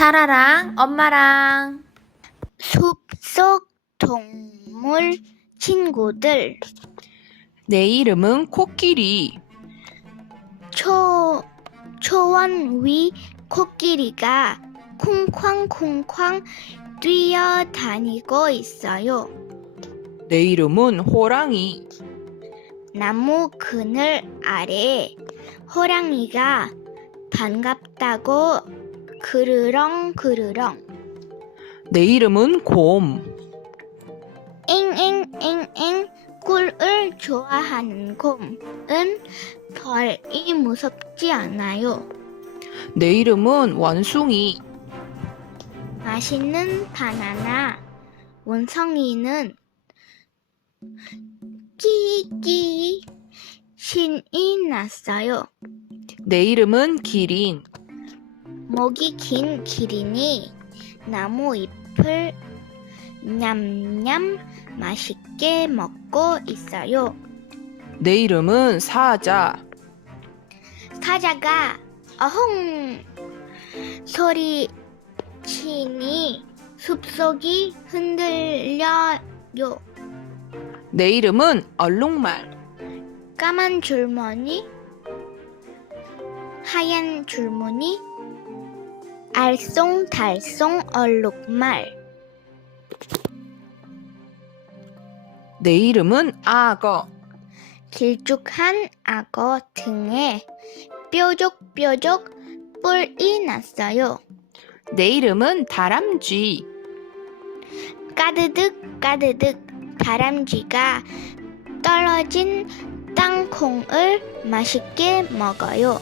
사라랑 엄마랑 숲속 동물 친구들 내 이름은 코끼리. 초 초원 위 코끼리가 쿵쾅쿵쾅 뛰어다니고 있어요. 내 이름은 호랑이. 나무 그늘 아래 호랑이가 반갑다고 그르렁 그르렁 내 이름은 곰. 앵앵앵앵 꿀을 좋아하는 곰은 벌이 무섭지 않아요. 내 이름은 원숭이. 맛있는 바나나 원성이는 끼끼 신이 났어요. 내 이름은 기린. 목이 긴 기린이 나무 잎을 냠냠 맛있게 먹고 있어요. 내 이름은 사자. 사자가 어흥 소리 치니 숲속이 흔들려요. 내 이름은 얼룩말. 까만 줄무늬, 하얀 줄무늬, 알쏭달쏭 얼룩말. 내 이름은 악어. 길쭉한 악어 등에 뾰족뾰족 뿔이 났어요. 내 이름은 다람쥐. 까드득 까드득 다람쥐가 떨어진 땅콩을 맛있게 먹어요.